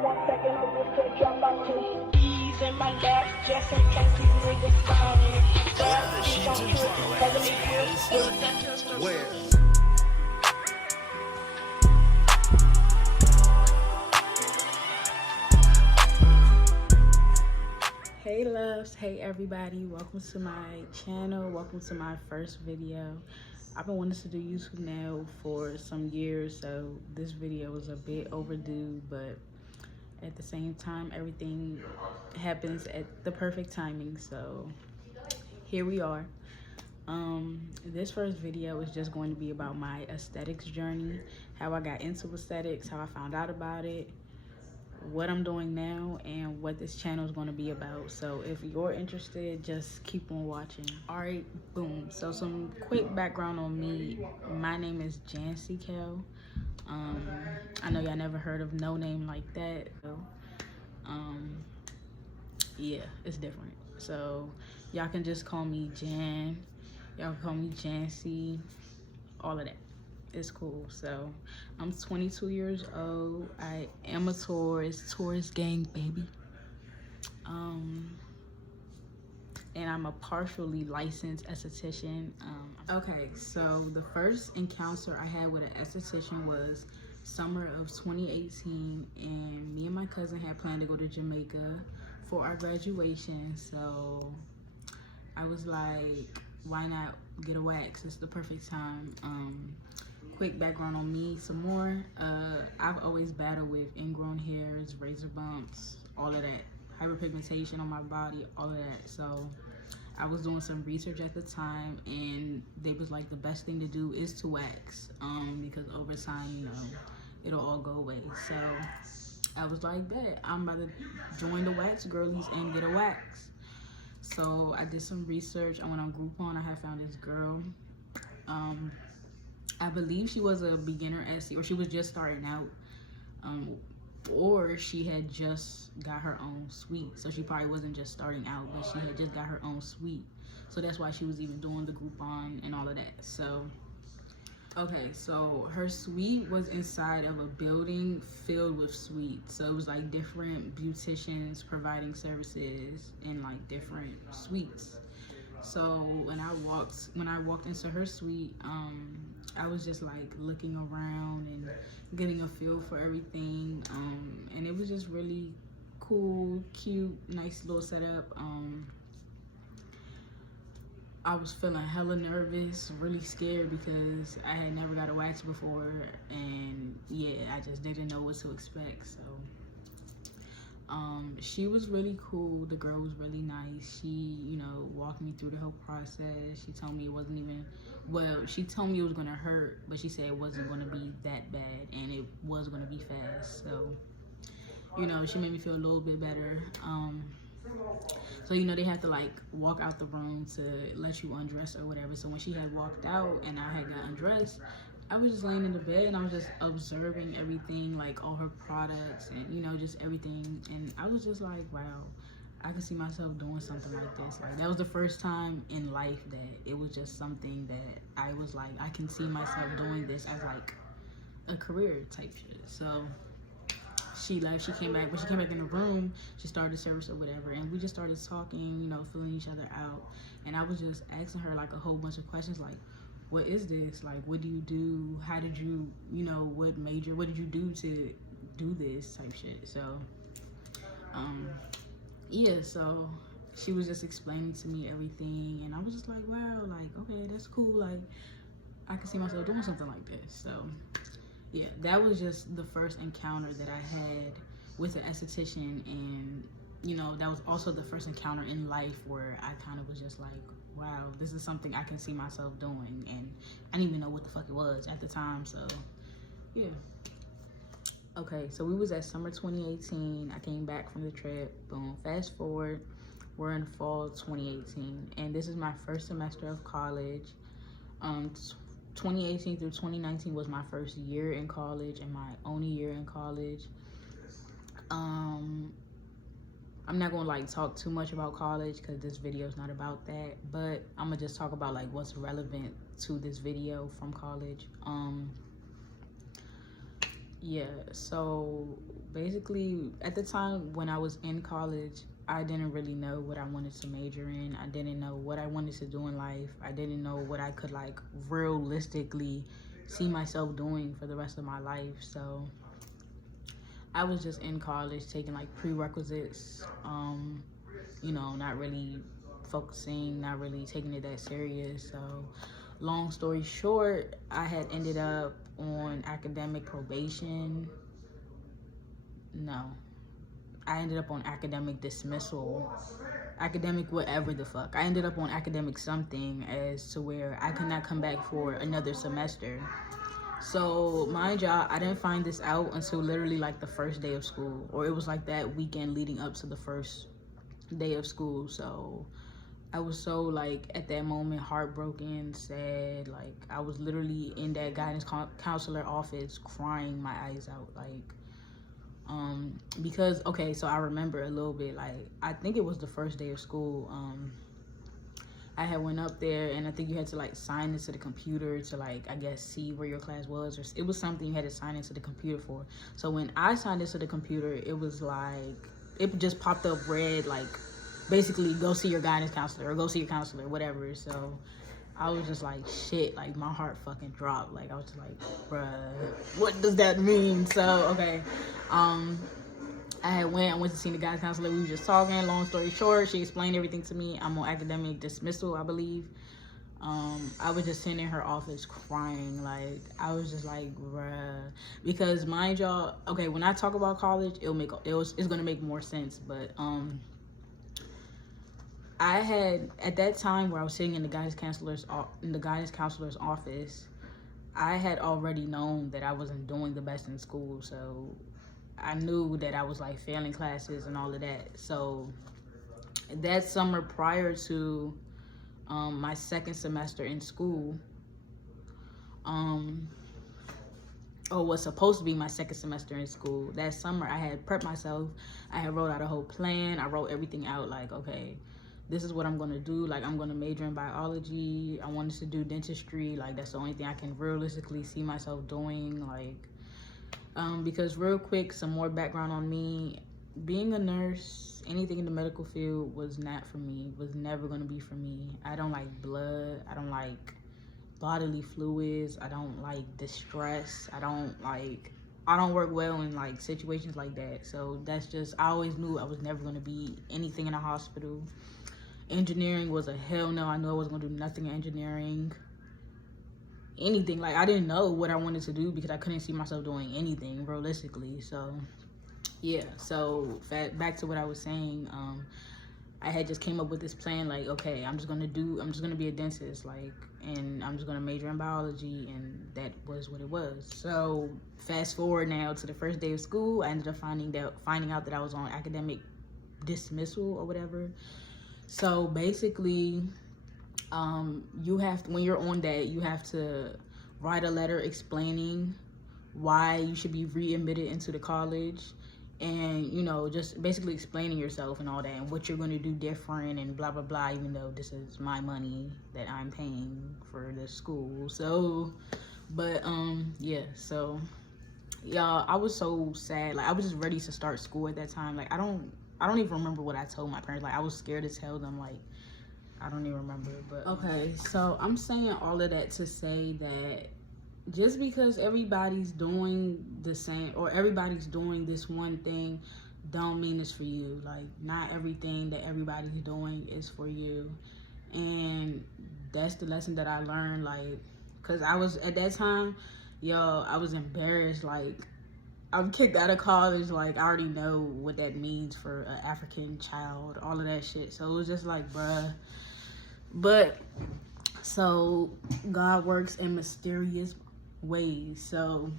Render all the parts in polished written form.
1 second of this to jump out to ease in my lap, just in case these niggas find me. That is on tripping, heavily twist. Where? Hey loves, hey everybody, welcome to my channel, welcome to my first video. I've been wanting to do YouTube now for some years, so this video was a bit overdue, but at the same time everything happens at the perfect timing, so here we are. This first video is just going to be about my aesthetics journey, how I got into aesthetics, how I found out about it, what I'm doing now, and what this channel is going to be about. So if you're interested, just keep on watching. All right, boom. So some quick background on me. My name is Jancy Kel. I know y'all never heard of no name like that. Yeah, it's different. So y'all can just call me Jan. Y'all can call me Jancy. All of that. It's cool. So I'm 22 years old. I am a tourist gang baby. And I'm a partially licensed esthetician. Okay, so the first encounter I had with an esthetician was summer of 2018, and me and my cousin had planned to go to Jamaica for our graduation. So I was like, why not get a wax? It's the perfect time. Quick background on me some more. I've always battled with ingrown hairs, razor bumps, all of that, hyperpigmentation on my body, all of that. So I was doing some research at the time, and they was like, the best thing to do is to wax, because over time, you know, it'll all go away. So I was like, bet, I'm about to join the wax girlies and get a wax. So I did some research. I went on Groupon. I had found this girl. I believe she was a beginner Essie, or she was just starting out, or she had just got her own suite. So she probably wasn't just starting out, but she had just got her own suite. So that's why she was even doing the Groupon and all of that. So, okay, so her suite was inside of a building filled with suites. So it was like different beauticians providing services in like different suites. So when I walked into her suite, I was just like looking around and getting a feel for everything, and it was just really cool, cute, nice little setup. I was feeling hella nervous, really scared, because I had never got a wax before, and yeah, I just didn't know what to expect. So she was really cool. The girl was really nice. She, you know, walked me through the whole process. She told me it wasn't even, well, she told me it was gonna hurt, but she said it wasn't gonna be that bad, and it was gonna be fast. So, you know, she made me feel a little bit better. So, you know, they have to like walk out the room to let you undress or whatever. So when she had walked out and I had got undressed, I was just laying in the bed and I was just observing everything, like all her products and, you know, just everything. And I was just like, wow, I could see myself doing something like this. Like, that was the first time in life that it was just something that I was like, I can see myself doing this as like a career type shit. So she left, she came back. When she came back in the room, she started service or whatever, and we just started talking, you know, filling each other out. And I was just asking her like a whole bunch of questions, like, what is this? Like, what do you do? How did you, you know, what did you do to do this type shit? So, yeah, so she was just explaining to me everything, and I was just like, wow, like, okay, that's cool. Like, I can see myself doing something like this. So, yeah, that was just the first encounter that I had with an esthetician, and, you know, that was also the first encounter in life where I kind of was just like, wow, this is something I can see myself doing, and I didn't even know what the fuck it was at the time. So yeah. Okay, so we was at summer 2018. I came back from the trip. Boom, fast forward, we're in fall 2018, and this is my first semester of college. 2018 through 2019 was my first year in college and my only year in college. I'm not gonna like talk too much about college because this video is not about that, but I'm gonna just talk about like what's relevant to this video from college. Yeah, so basically, at the time when I was in college, I didn't really know what I wanted to major in. I didn't know what I wanted to do in life. I didn't know what I could like realistically see myself doing for the rest of my life. So I was just in college taking like prerequisites, not really focusing, not really taking it that serious. So long story short, I had ended up on academic probation. No, I ended up on academic dismissal, academic whatever the fuck. I ended up on academic something as to where I could not come back for another semester. So mind y'all, I didn't find this out until literally like the first day of school, or it was like that weekend leading up to the first day of school. So I was so like at that moment heartbroken, sad. Like I was literally in that guidance counselor office crying my eyes out, like because okay, so I remember a little bit, like I think it was the first day of school. I had went up there and I think you had to like sign into the computer to like, I guess, see where your class was, or it was something you had to sign into the computer for. So when I signed into the computer, it was like, it just popped up red, like basically go see your guidance counselor or go see your counselor, whatever. So I was just like, shit, like my heart fucking dropped. Like I was just like, bruh, what does that mean? So, okay. I went to see the guidance counselor. We were just talking. Long story short, she explained everything to me. I'm on academic dismissal, I believe. I was just sitting in her office crying. Like I was just like, bruh, because mind y'all, okay, when I talk about college, it's gonna make more sense. But I had at that time where I was sitting in the guidance counselor's office, I had already known that I wasn't doing the best in school. So I knew that I was like failing classes and all of that. So that summer prior to my second semester in school, or was supposed to be my second semester in school, that summer I had prepped myself. I had wrote out a whole plan. I wrote everything out, like, okay, this is what I'm gonna do. Like I'm gonna major in biology. I wanted to do dentistry. Like that's the only thing I can realistically see myself doing. Like because real quick, some more background on me. Being a nurse, anything in the medical field was not for me, was never going to be for me. I don't like blood. I don't like bodily fluids. I don't like distress. I don't work well in like situations like that. So that's just, I always knew I was never going to be anything in a hospital. Engineering was a hell no. I knew I wasn't going to do nothing in engineering. Anything, like I didn't know what I wanted to do because I couldn't see myself doing anything realistically. So yeah, so back to what I was saying, I had just came up with this plan, like, okay, I'm just gonna be a dentist, like, and I'm just gonna major in biology, and that was what it was. So fast forward now to the first day of school, I ended up finding out that I was on academic dismissal or whatever. So basically you have to, when you're on that, you have to write a letter explaining why you should be readmitted into the college, and just basically explaining yourself and all that, and what you're going to do different and blah blah blah, even though this is my money that I'm paying for the school. So but yeah, so y'all, I was so sad. Like I was just ready to start school at that time. Like I don't even remember what I told my parents. Like I was scared to tell them. Like I don't even remember. But okay, so I'm saying all of that to say that just because everybody's doing the same, or everybody's doing this one thing, don't mean it's for you. Like not everything that everybody's doing is for you. And that's the lesson that I learned. Like, cause I was at that time, I was embarrassed. Like I'm kicked out of college. Like I already know what that means for an African child, all of that shit. So it was just like, bruh. But so God works in mysterious ways. So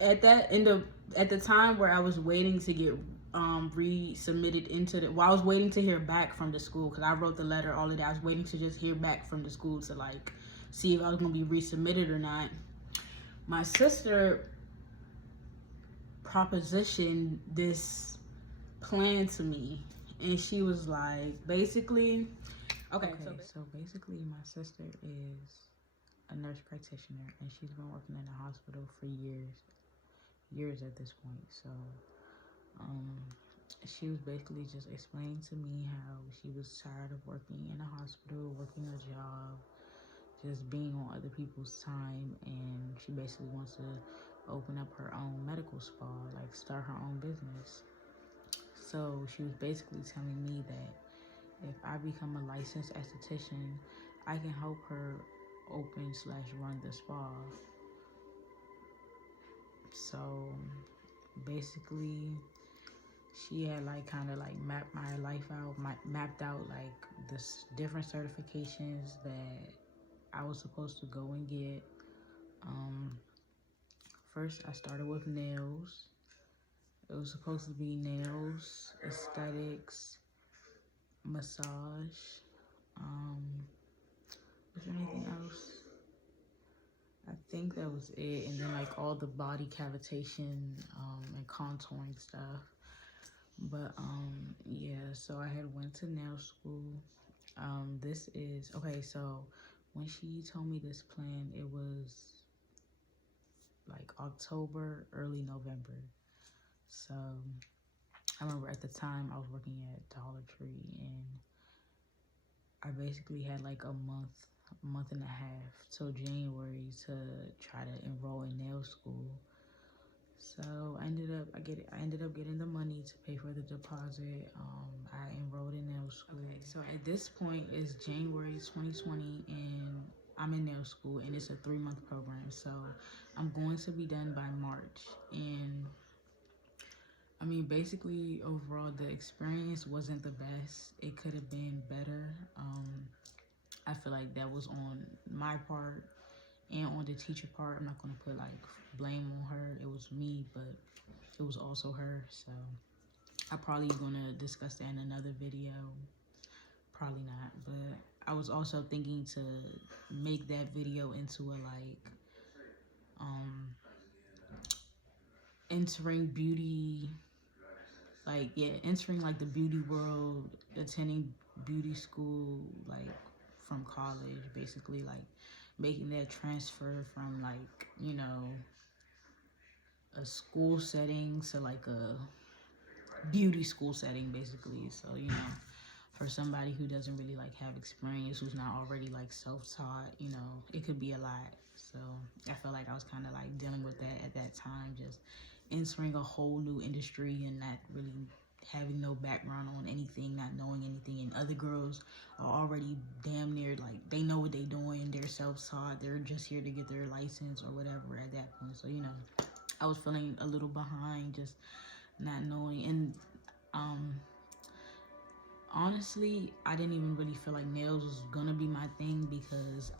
at the time where I was waiting to get resubmitted into I was waiting to hear back from the school, because I wrote the letter, all of that. I was waiting to just hear back from the school to like see if I was gonna be resubmitted or not. My sister propositioned this plan to me, and she was like, basically, okay, so basically my sister is a nurse practitioner, and she's been working in the hospital for years. years at this point. So she was basically just explaining to me how she was tired of working in a hospital, working a job, just being on other people's time, and she basically wants to open up her own medical spa, like start her own business. So she was basically telling me that if I become a licensed esthetician, I can help her open slash run the spa. So basically, she had like kind of like mapped my life out, mapped out like the different certifications that I was supposed to go and get. First, I started with nails. It was supposed to be nails, aesthetics, massage. Was there anything else? I think that was it. And then like all the body cavitation and contouring stuff. But yeah, so I had went to nail school. This is okay. So when she told me this plan, it was like October, early November. So I remember at the time I was working at Dollar Tree, and I basically had like a month and a half till January to try to enroll in nail school. So I ended up getting the money to pay for the deposit. I enrolled in nail school. Okay, so at this point it's January 2020, and I'm in nail school, and it's a 3-month program. So I'm going to be done by March. And I mean, basically, overall, the experience wasn't the best. It could have been better. I feel like that was on my part and on the teacher part. I'm not going to put like blame on her. It was me, but it was also her. So I'm probably going to discuss that in another video. Probably not, but I was also thinking to make that video into a like entering beauty, like yeah, entering like the beauty world, attending beauty school, like from college, basically like making that transfer from like, you know, a school setting to like a beauty school setting, basically. So, you know, for somebody who doesn't really like have experience, who's not already like self-taught, you know, it could be a lot. So I felt like I was kind of like dealing with that at that time, just entering a whole new industry and not really having no background on anything, not knowing anything. And other girls are already damn near like they know what they're doing, they're self-taught, they're just here to get their license or whatever at that point. So, you know, I was feeling a little behind, just not knowing. And honestly, I didn't even really feel like nails was gonna be my thing because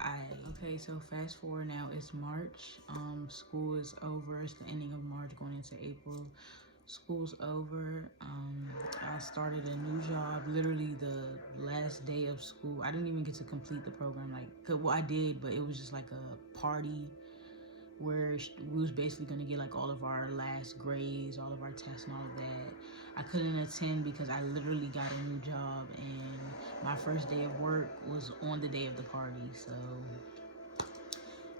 okay, so fast forward now, it's March. School is over. It's the ending of March going into April. School's over. I started a new job literally the last day of school. I didn't even get to complete the program. Like, well, I did, but it was just like a party where we was basically gonna get like all of our last grades, all of our tests and all of that. I couldn't attend because I literally got a new job, and my first day of work was on the day of the party. So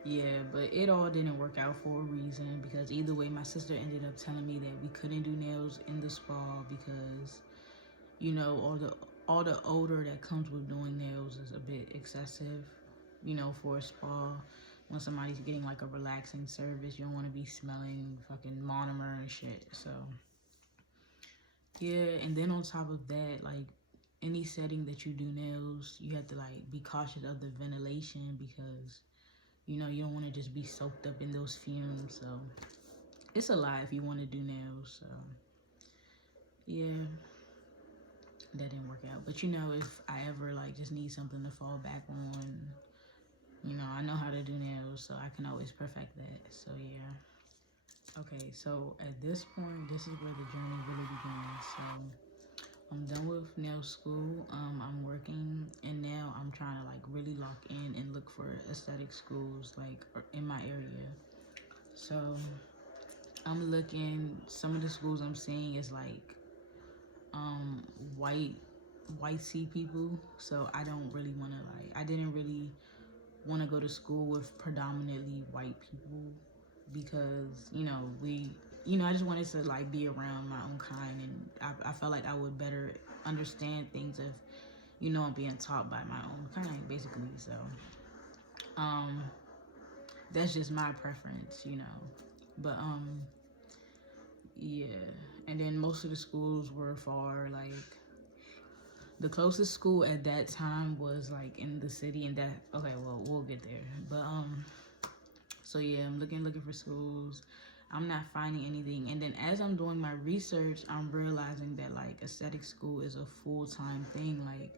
yeah, but it all didn't work out for a reason, because either way my sister ended up telling me that we couldn't do nails in the spa because, you know, all the odor that comes with doing nails is a bit excessive, you know, for a spa. When somebody's getting like a relaxing service, you don't want to be smelling fucking monomer and shit. So yeah, and then on top of that, like any setting that you do nails, you have to like be cautious of the ventilation because, you know, you don't want to just be soaked up in those fumes. So it's a lot if you want to do nails. So yeah, that didn't work out. But you know, if I ever like just need something to fall back on, you know, I know how to do nails, so I can always perfect that. So yeah. Okay, so at this point, this is where the journey really begins. So I'm done with nail school. I'm working, and now I'm trying to like really lock in and look for aesthetic schools like in my area. So I'm looking. Some of the schools I'm seeing is like white sea people. So I don't really want to like. I didn't really want to go to school with predominantly white people because, you know, we you know, I just wanted to like be around my own kind, and I felt like I would better understand things if, you know, I'm being taught by my own kind, basically. So, that's just my preference, you know. But yeah. And then most of the schools were far. Like the closest school at that time was like in the city, and that okay, well, we'll get there. But so yeah, I'm looking for schools. I'm not finding anything. And then as I'm doing my research, I'm realizing that like aesthetic school is a full-time thing. Like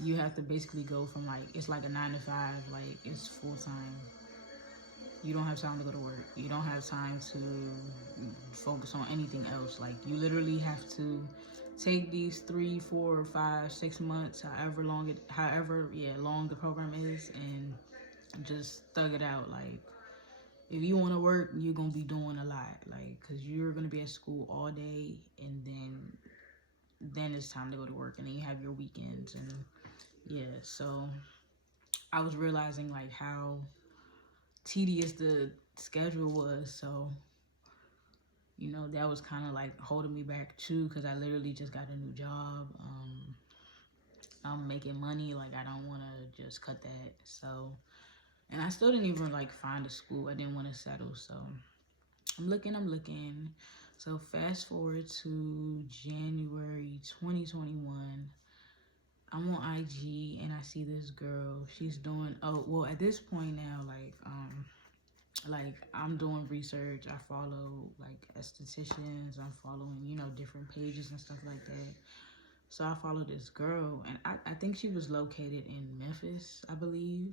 you have to basically go from like, it's like a 9 to 5, like it's full-time. You don't have time to go to work. You don't have time to focus on anything else. Like you literally have to take these 3, 4, 5, 6 months, however long the program is, and just thug it out. Like if you want to work, you're gonna be doing a lot, like because you're gonna be at school all day, and then it's time to go to work, and then you have your weekends. And yeah, so I was realizing like how tedious the schedule was. So, you know, that was kind of like holding me back too, because I literally just got a new job. I'm making money. Like I don't want to just cut that. So, and I still didn't even like find a school. I didn't want to settle. So I'm looking. So fast forward to January 2021. I'm on IG and I see this girl. She's doing, oh, well, at this point now, like I'm doing research. I follow like estheticians. I'm following, you know, different pages and stuff like that. So I follow this girl, and I think she was located in Memphis, I believe.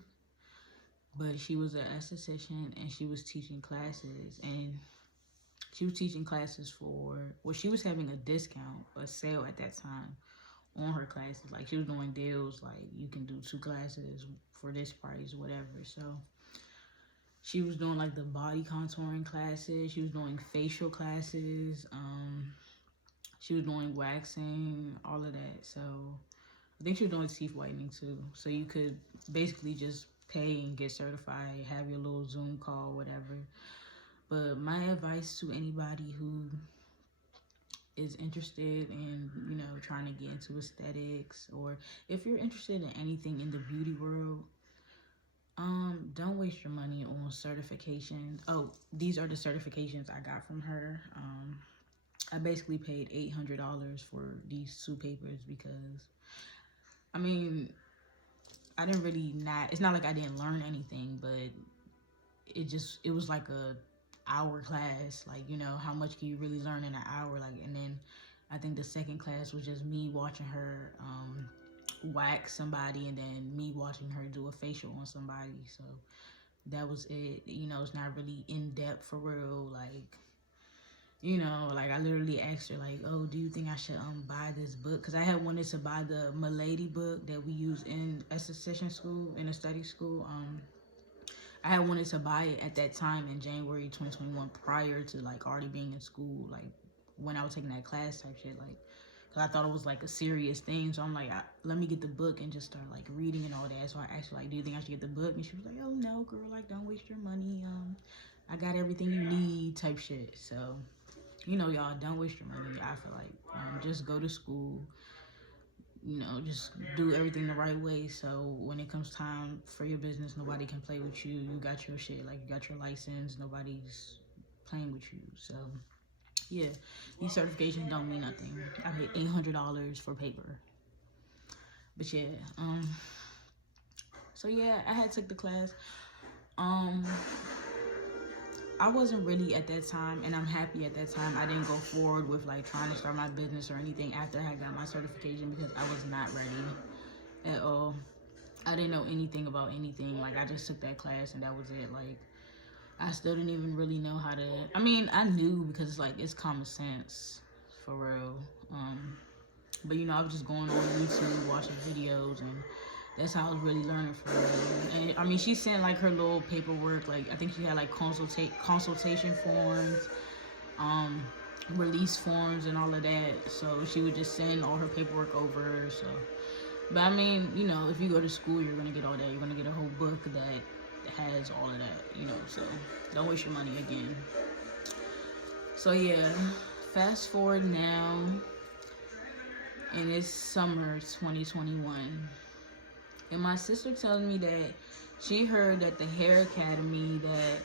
But she was an esthetician, and she was teaching classes. And she was teaching classes for, well, she was having a sale at that time on her classes. Like she was doing deals, like you can do 2 classes for this price, whatever. So she was doing like the body contouring classes. She was doing facial classes. She was doing waxing, all of that. So I think she was doing teeth whitening too. So you could basically just pay and get certified, have your little Zoom call, whatever. But my advice to anybody who is interested in, you know, trying to get into aesthetics, or if you're interested in anything in the beauty world, don't waste your money on certifications. Oh, these are the certifications I got from her. I basically paid $800 for these 2 papers because, I mean, I didn't really it's not like I didn't learn anything, but it was like a hour class. Like, you know, how much can you really learn in an hour? Like, and then I think the second class was just me watching her wax somebody, and then me watching her do a facial on somebody. So that was it. You know, it's not really in depth for real. Like, you know, like I literally asked her like, oh, do you think I should buy this book? Because I had wanted to buy the Milady book that we use in esthetician school, in aesthetic school. I had wanted to buy it at that time in January 2021, prior to like already being in school, like when I was taking that class type shit, like, because I thought it was like a serious thing. So I'm like, let me get the book and just start like reading and all that. So I asked her like, do you think I should get the book? And she was like, oh no, girl, like don't waste your money. I got everything you need type shit. So, you know, y'all, don't waste your money. I feel like just go to school. You know, just do everything the right way, so when it comes time for your business, nobody can play with you. You got your shit, like you got your license, nobody's playing with you. So yeah, these certifications don't mean nothing. I paid $800 for paper. But yeah, so yeah, I had took the class. I wasn't really at that time, and I'm happy at that time I didn't go forward with like trying to start my business or anything after I got my certification, because I was not ready at all. I didn't know anything about anything. Like I just took that class and that was it. Like I still didn't even really know how to, I mean, I knew because it's like, it's common sense for real. But you know, I was just going on YouTube, watching videos, and that's how I was really learning for real. And I mean, she sent like her little paperwork. Like I think she had like consultation forms, release forms, and all of that. So she would just send all her paperwork over. So, but I mean, you know, if you go to school, you're gonna get all that. You're gonna get a whole book that has all of that. You know, so don't waste your money again. So yeah, fast forward now, and it's summer 2021. And my sister tells me that she heard that the hair academy that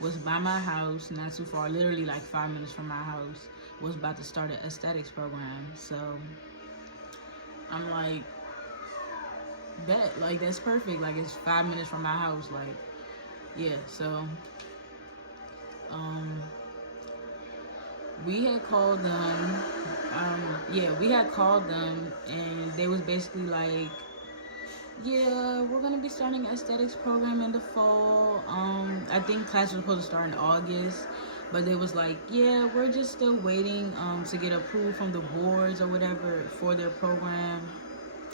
was by my house, not too far, literally like 5 minutes from my house, was about to start an aesthetics program. So I'm like, bet, like that's perfect. Like it's 5 minutes from my house. Like, yeah. So we had called them. We had called them, and they was basically like, yeah, we're gonna be starting an aesthetics program in the fall. I think class was supposed to start in August, but they was like, yeah, we're just still waiting to get approved from the boards or whatever for their program.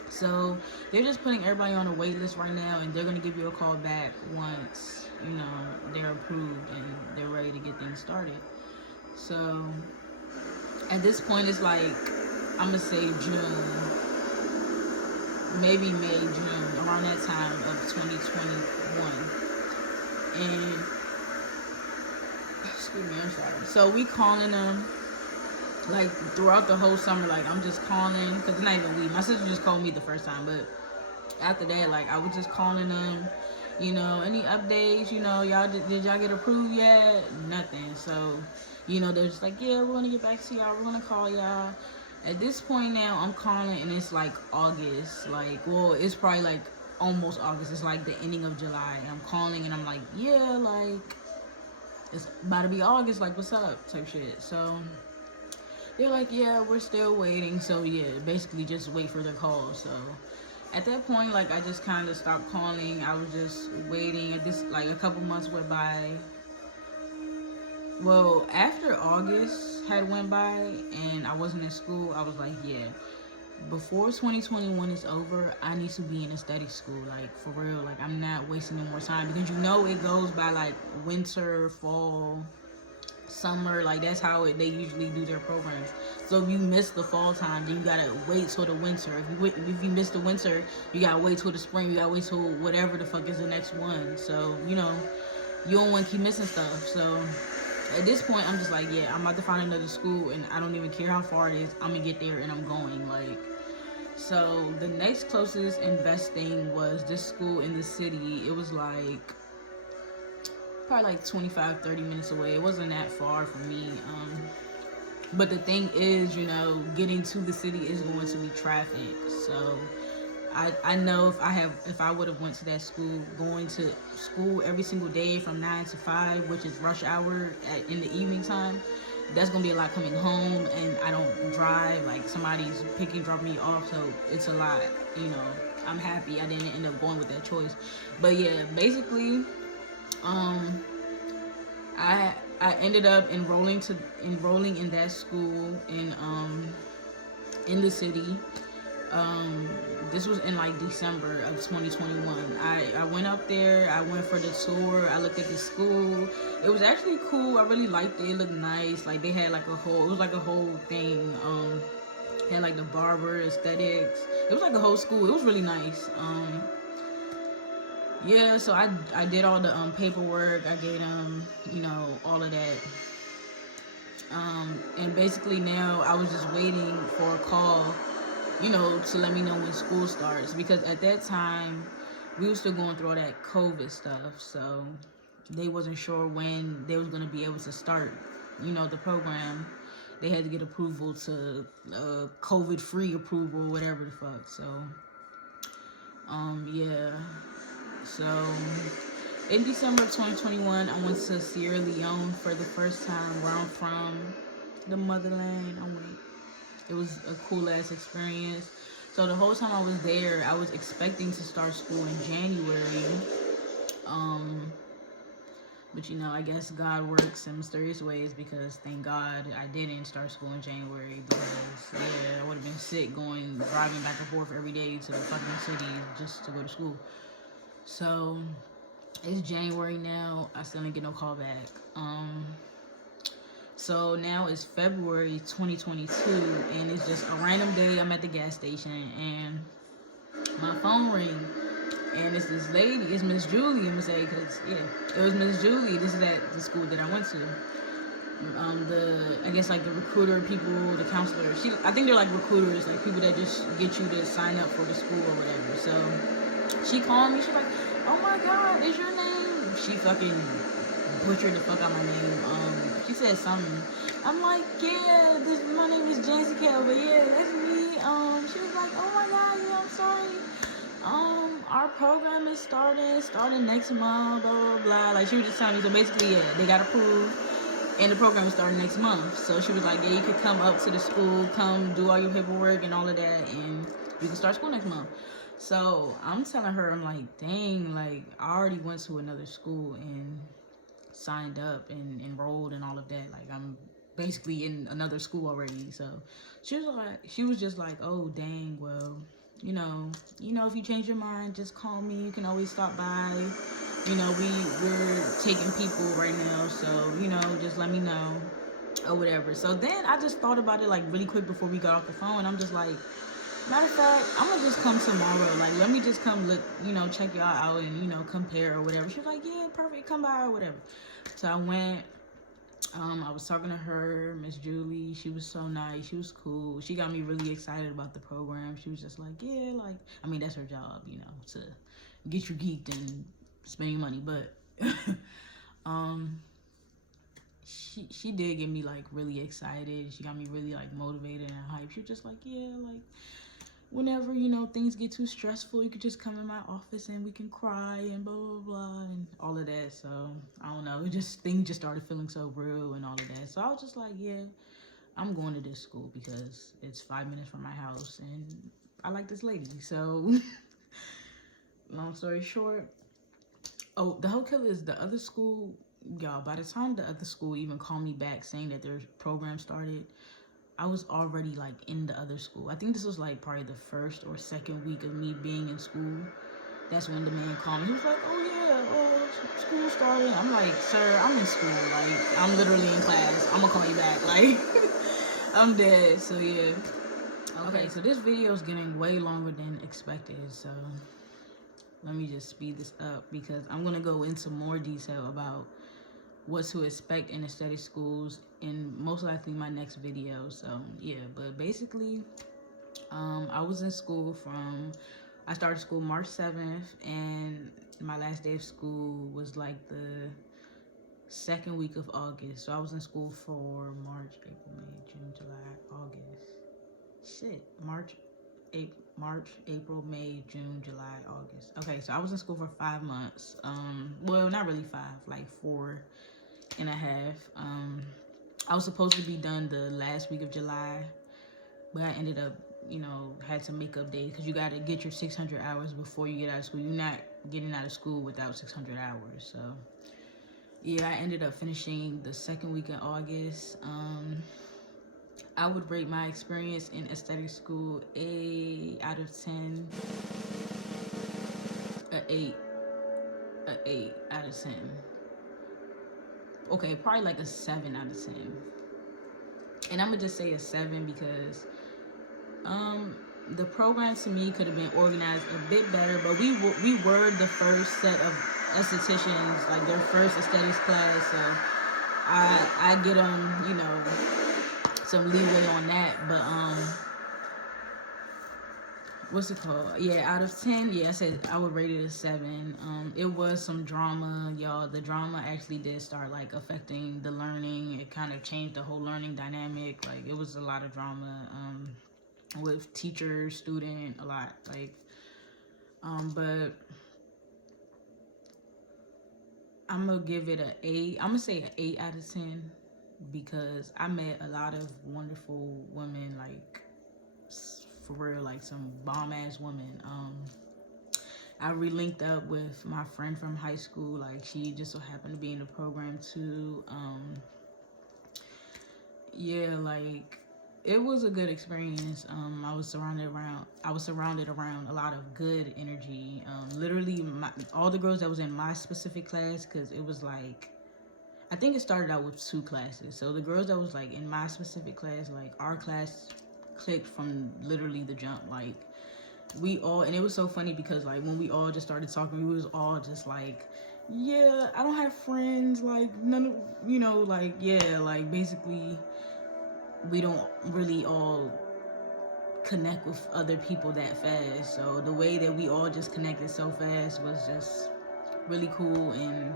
So they're just putting everybody on a wait list right now, and they're gonna give you a call back once they're approved and they're ready to get things started. So at this point, it's like I'm gonna say June, maybe May, June, around that time of 2021. And excuse me, I'm sorry. So we calling them like throughout the whole summer. Like I'm just calling, because it's not even we. My sister just called me the first time, but after that, like I was just calling them. Any updates? Y'all did y'all get approved yet? Nothing. So, they're just like, yeah, we're gonna get back to y'all. We're gonna call y'all. At this point now, I'm calling, and it's like August. Like, well, it's probably like almost August. It's like the ending of July. And I'm calling, and I'm like, yeah, like it's about to be August. Like, what's up? Type shit. So they're like, yeah, we're still waiting. So yeah, basically just wait for their call. So at that point, like I just kind of stopped calling. I was just waiting. At this, like a couple months went by. Well, after August had went by and I wasn't in school, I was like, yeah, before 2021 is over, I need to be in aesthetic school, like for real. Like I'm not wasting no more time, because it goes by like winter, fall, summer. Like that's how they usually do their programs. So if you miss the fall time, then you gotta wait till the winter. If you miss the winter, you gotta wait till the spring. You gotta wait till whatever the fuck is the next one. So you don't want to keep missing stuff. So at this point, I'm just like, yeah, I'm about to find another school, and I don't even care how far it is. I'm gonna get there, and I'm going. Like, so the next closest and best thing was this school in the city. It was like probably like 25, 30 minutes away. It wasn't that far from me. But the thing is, getting to the city is going to be traffic. So I know if I would have went to that school, going to school every single day from 9 to 5, which is rush hour in the evening time, that's gonna be a lot coming home, and I don't drive. Like somebody's dropping me off, so it's a lot. I'm happy I didn't end up going with that choice. But yeah, basically, I ended up enrolling in that school in the city. This was in like December of 2021. I went up there. I went for the tour. I looked at the school. It was actually cool. I really liked it. It looked nice. Like they had like it was like a whole thing. Had like the barber aesthetics. It was like a whole school. It was really nice. Yeah, so I did all the paperwork. I did all of that. And basically now I was just waiting for a call, to let me know when school starts, because at that time we were still going through all that COVID stuff, so they wasn't sure when they was gonna be able to start, the program. They had to get approval to COVID-free approval, whatever the fuck. So, yeah. So, in December of 2021, I went to Sierra Leone for the first time, where I'm from, the motherland. It was a cool ass experience. So the whole time I was there, I was expecting to start school in January. But I guess God works in mysterious ways, because thank God I didn't start school in January, because yeah, I would have been sick driving back and forth every day to the fucking city just to go to school. So it's January now. I still didn't get no call back. So now it's February 2022, and it's just a random day. I'm at the gas station, and my phone rings, and it's this lady. It's Miss Julie. I'm gonna say, because yeah, it was Miss Julie. This is at the school that I went to. I guess like the recruiter people, the counselor. I think they're like recruiters, like people that just get you to sign up for the school or whatever. So she called me. She's like, "Oh my God, is your name?" She fucking butchered the fuck out my name. She said something. I'm like, "Yeah, my name is Jessica, but yeah, that's me." She was like, "Oh my God, yeah, I'm sorry. Our program is starting next month, blah blah blah." Like she was just telling me. So basically, yeah, they got approved, and the program is starting next month. So she was like, "Yeah, you could come up to the school, come do all your paperwork and all of that, and you can start school next month." So I'm telling her, I'm like, "Dang, like I already went to another school and signed up and enrolled and all of that. Like I'm basically in another school already." So she was just like, "Oh dang, well, if you change your mind, just call me. You can always stop by. We're taking people right now, so just let me know or whatever." So then I just thought about it like really quick before we got off the phone. I'm just like, matter of fact, I'm gonna just come tomorrow. Like, let me just come look, check y'all out and compare or whatever. She was like, "Yeah, perfect, come by or whatever." So I went. I was talking to her, Miss Julie. She was so nice. She was cool. She got me really excited about the program. She was just like, "Yeah, like, I mean, that's her job, to get you geeked and spend your money." But um, she did get me like really excited. She got me really like motivated and hyped. She was just like, "Yeah, like, whenever things get too stressful, you could just come in my office and we can cry and blah blah blah and all of that." So I don't know, things just started feeling so real and all of that. So I was just like, "Yeah, I'm going to this school because it's 5 minutes from my house and I like this lady." So long story short, the whole killer is the other school. Y'all, by the time the other school even called me back saying that their program started, I was already like in the other school. I think this was like probably the first or second week of me being in school. That's when the man called me. He was like, "Oh yeah, school started." I'm like, "Sir, I'm in school. Like, I'm literally in class. I'm gonna call you back." Like, I'm dead. So yeah. Okay, so this video is getting way longer than expected. So let me just speed this up because I'm gonna go into more detail about what to expect in aesthetic schools in most likely my next video. So yeah, but basically I was in school I started school March 7th and my last day of school was like the second week of August. So I was in school for March, April, May, June, July, August. March, April, May, June, July, August. Okay, so I was in school for 5 months. Well, not really 5, like 4.5. I was supposed to be done the last week of July, but I ended up, had to make up days because you got to get your 600 hours before you get out of school. You're not getting out of school without 600 hours. So yeah, I ended up finishing the second week in August. I would rate my experience in aesthetic school a out of 10, a 8 out of 10. Okay, probably like a 7 out of 10. And I'm gonna just say a 7 because the program to me could have been organized a bit better, but we were the first set of estheticians, like their first aesthetics class, so I get them, some leeway on that. But what's it called? Yeah, out of 10, yeah, I said I would rate it a 7. It was some drama, y'all. The drama actually did start like affecting the learning. It kind of changed the whole learning dynamic. Like, it was a lot of drama with teacher, student, a lot. Like, but I'm gonna give it an 8. I'm gonna say an 8 out of 10 because I met a lot of wonderful women, like, for real, like some bomb ass women. I re-linked up with my friend from high school. Like, she just so happened to be in the program too. Yeah, like, it was a good experience. I was surrounded around a lot of good energy. Literally, all the girls that was in my specific class, because it was like, I think it started out with 2 classes. So the girls that was like in my specific class, like, our class clicked from literally the jump. Like, we all, and it was so funny because like when we all just started talking, we was all just like Yeah, I don't have friends, like, none of, like, yeah, like, basically, we don't really all connect with other people that fast. So the way that we all just connected so fast was just really cool, and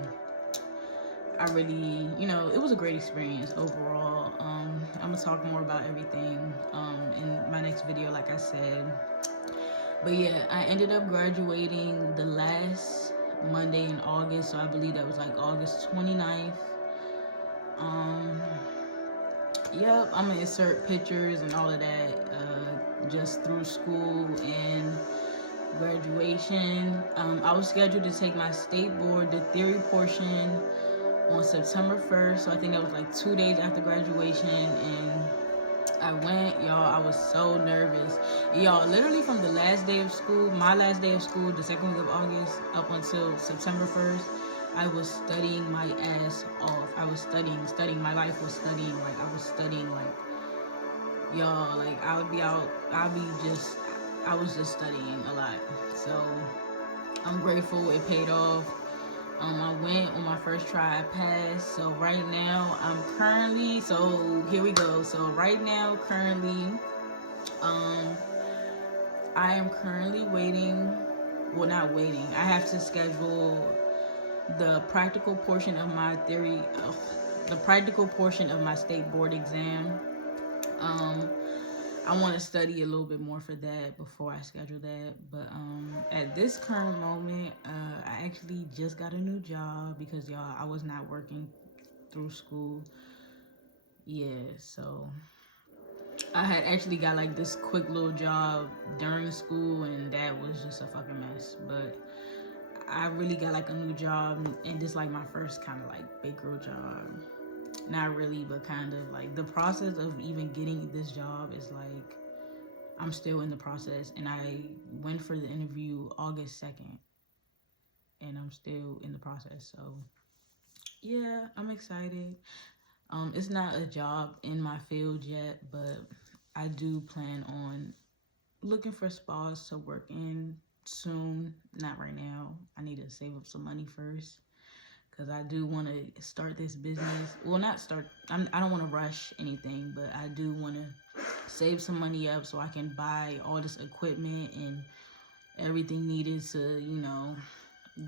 I really, it was a great experience overall. I'm gonna talk more about everything in my next video, like I said. But yeah, I ended up graduating the last Monday in August, so I believe that was like August 29th. Um, yep, I'm gonna insert pictures and all of that just through school and graduation. I was scheduled to take my state board, the theory portion, on September 1st. So I think that was like 2 days after graduation. And I went, y'all. I was so nervous. Y'all, literally from the last day of school, my last day of school, the second week of August, up until September 1st, I was studying my ass off. I was studying. My life was studying. Like, I was studying, like, y'all, like, I was just studying a lot. So I'm grateful it paid off. I went on my first try, I passed. So right now so here we go. So right now, I am currently waiting. Well, not waiting. I have to schedule the practical portion of my the practical portion of my state board exam. I want to study a little bit more for that before I schedule that. But at this current moment, I actually just got a new job because, y'all, I was not working through school. Yeah, so I had actually got like this quick little job during school, and that was just a fucking mess. But I really got like a new job, and this like my first kind of like big girl job. Not really, but kind of. Like, the process of even getting this job is like, I'm still in the process, and I went for the interview August 2nd, and I'm still in the process. So yeah, I'm excited. It's not a job in my field yet, but I do plan on looking for spas to work in soon. Not right now. I need to save up some money first, because I do want to start this business. Well, not start. I don't want to rush anything, but I do want to save some money up so I can buy all this equipment and everything needed to,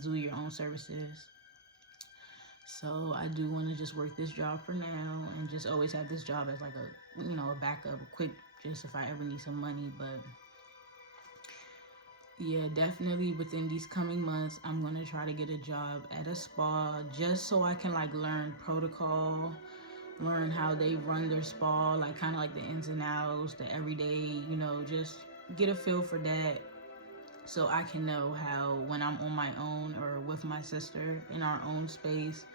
do your own services. So I do want to just work this job for now and just always have this job as like a backup, quick, just if I ever need some money. But yeah, definitely within these coming months, I'm going to try to get a job at a spa just so I can like learn protocol, learn how they run their spa, like kind of like the ins and outs, the everyday, just get a feel for that, so I can know how, when I'm on my own or with my sister in our own space,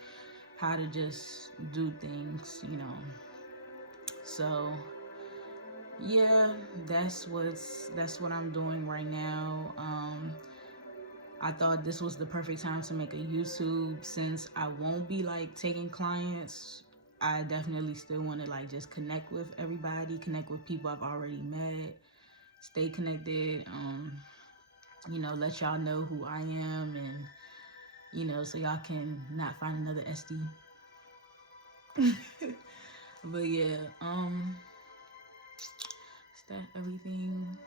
how to just do things. So yeah, that's what I'm doing right now. I thought this was the perfect time to make a YouTube, since I won't be like taking clients. I definitely still want to like just connect with everybody, connect with people I've already met, stay connected, let y'all know who I am, and so y'all can not find another SD. But yeah, is that everything?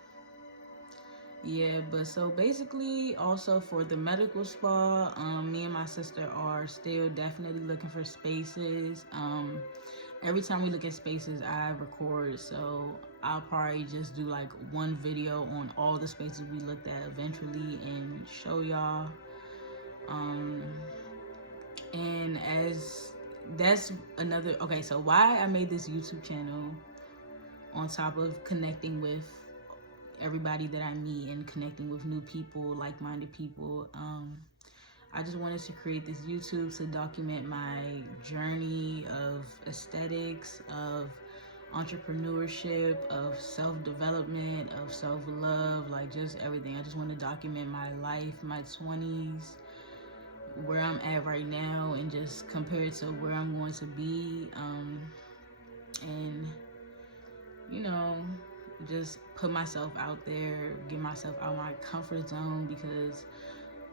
Yeah, but so basically, also for the medical spa, me and my sister are still definitely looking for spaces. Every time we look at spaces, I record, so I'll probably just do like one video on all the spaces we looked at eventually and show y'all. And as that's another, okay, so why I made this YouTube channel, on top of connecting with everybody that I meet and connecting with new people, like-minded people, I just wanted to create this YouTube to document my journey of aesthetics, of entrepreneurship, of self-development, of self-love, like just everything. I just want to document my life, my 20s, where I'm at right now, and just compare it to where I'm going to be, and just put myself out there, get myself out of my comfort zone, because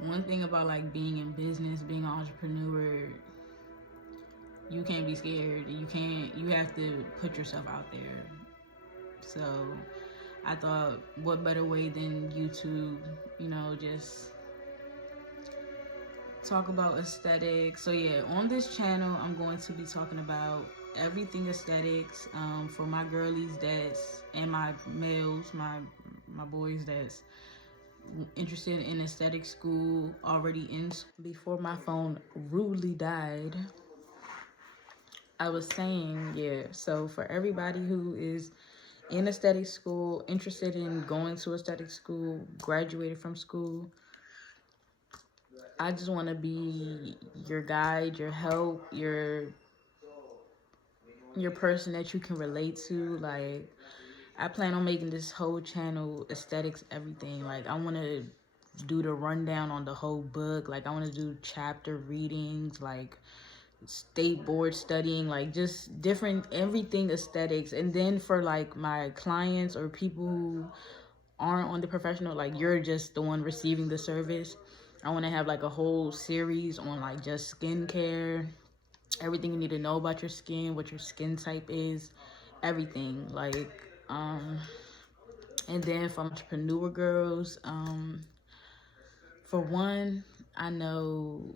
One thing about like being in business, being an entrepreneur, you can't be scared. You have to put yourself out there. So I thought, what better way than YouTube, just talk about aesthetics. So yeah, on this channel, I'm going to be talking about everything aesthetics, for my girlies that's, and my males, my boys that's interested in aesthetic school, already in. Before my phone rudely died, I was saying, yeah, so for everybody who is in aesthetic school, interested in going to aesthetic school, graduated from school, I just want to be your guide, your help, your person that you can relate to. Like, I plan on making this whole channel aesthetics everything. Like, I want to do the rundown on the whole book. Like, I want to do chapter readings, like state board studying, like just different everything aesthetics. And then for like my clients or people who aren't on the professional, like you're just the one receiving the service, I want to have like a whole series on like just skincare, everything you need to know about your skin, what your skin type is, everything. Like, and then for entrepreneur girls, for one, I know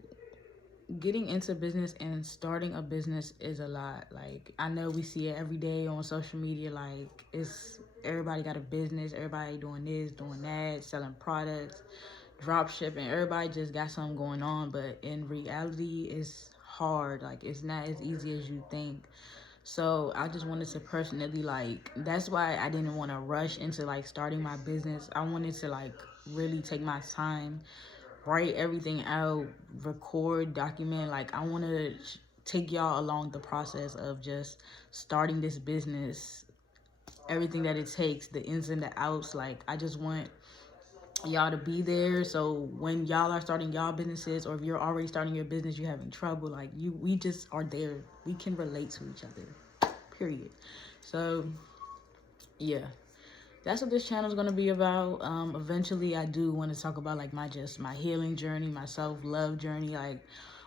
getting into business and starting a business is a lot. Like, I know we see it every day on social media. Like, it's everybody got a business, everybody doing this, doing that, selling products, drop shipping, everybody just got something going on. But in reality, it's hard. Like, it's not as easy as you think. So I just wanted to personally, like, that's why I didn't want to rush into like starting my business. I wanted to like really take my time, write everything out, record, document. Like, I want to take y'all along the process of just starting this business, everything that it takes, the ins and the outs. Like, I just want y'all to be there, so when y'all are starting y'all businesses, or if you're already starting your business, you're having trouble, like we just are there. We can relate to each other, period. So yeah, that's what this channel is going to be about. Eventually I do want to talk about like my healing journey, my self-love journey. Like,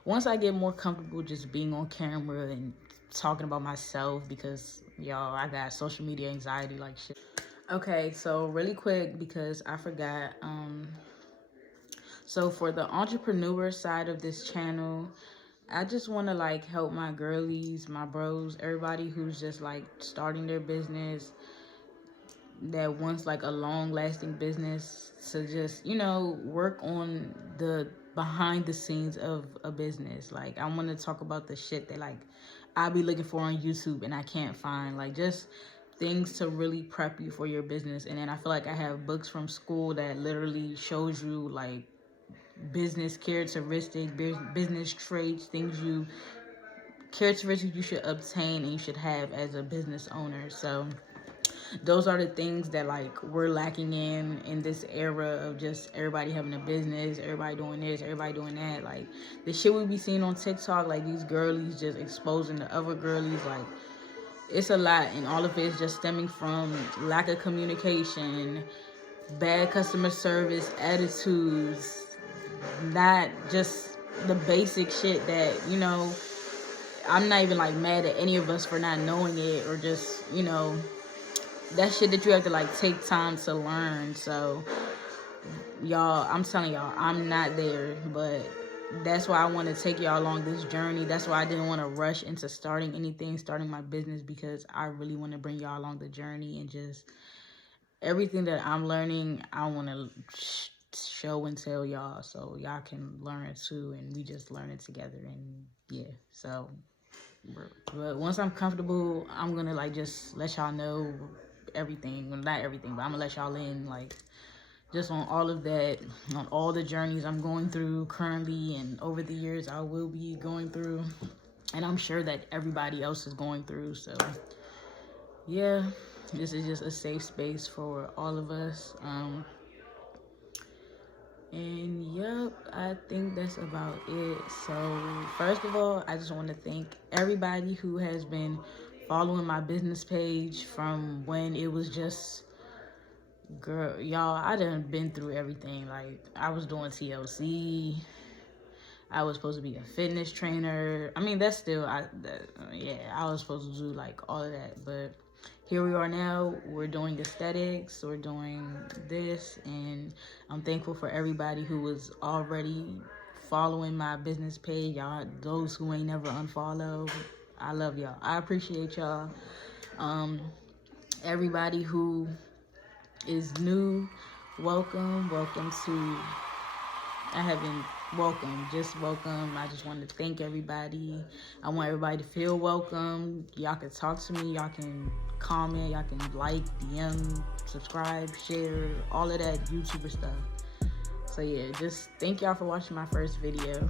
once I get more comfortable just being on camera and talking about myself, because y'all, I got social media anxiety like shit. Okay, so really quick, because I forgot, so for the entrepreneur side of this channel, I just want to like help my girlies, my bros, everybody who's just like starting their business, that wants like a long lasting business, to just, work on the behind the scenes of a business. Like, I want to talk about the shit that like I'll be looking for on YouTube and I can't find, like just things to really prep you for your business. And then I feel like I have books from school that literally shows you like business characteristics, business traits, characteristics you should obtain and you should have as a business owner. So those are the things that like we're lacking in this era of just everybody having a business, everybody doing this, everybody doing that. Like, the shit we be seeing on TikTok, like these girlies just exposing the other girlies, like it's a lot, and all of it is just stemming from lack of communication, bad customer service, attitudes, not just the basic shit that, I'm not even like mad at any of us for not knowing it, or just, that shit that you have to like take time to learn. So y'all, I'm telling y'all, I'm not there, but that's why I want to take y'all along this journey. That's why I didn't want to rush into starting my business, because I really want to bring y'all along the journey, and just everything that I'm learning, I want to show and tell y'all, so y'all can learn too, and we just learn it together. And yeah, so, but once I'm comfortable, I'm gonna like just let y'all know everything. Well, not everything, but I'm gonna let y'all in, like, just on all of that, on all the journeys I'm going through currently, and over the years I will be going through, and I'm sure that everybody else is going through. So yeah, this is just a safe space for all of us. And yep, I think that's about it. So first of all, I just want to thank everybody who has been following my business page from when it was just Girl, y'all, I done been through everything. Like, I was doing TLC. I was supposed to be a fitness trainer. I mean, that's still, yeah, I was supposed to do like all of that. But here we are now. We're doing aesthetics. We're doing this. And I'm thankful for everybody who was already following my business page. Y'all, those who ain't never unfollow, I love y'all. I appreciate y'all. Everybody who is new, welcome to, I haven't welcome, just welcome. I just want to thank everybody. I want everybody to feel welcome. Y'all can talk to me, y'all can comment, y'all can like, DM, subscribe, share, all of that YouTuber stuff. So yeah, just thank y'all for watching my first video.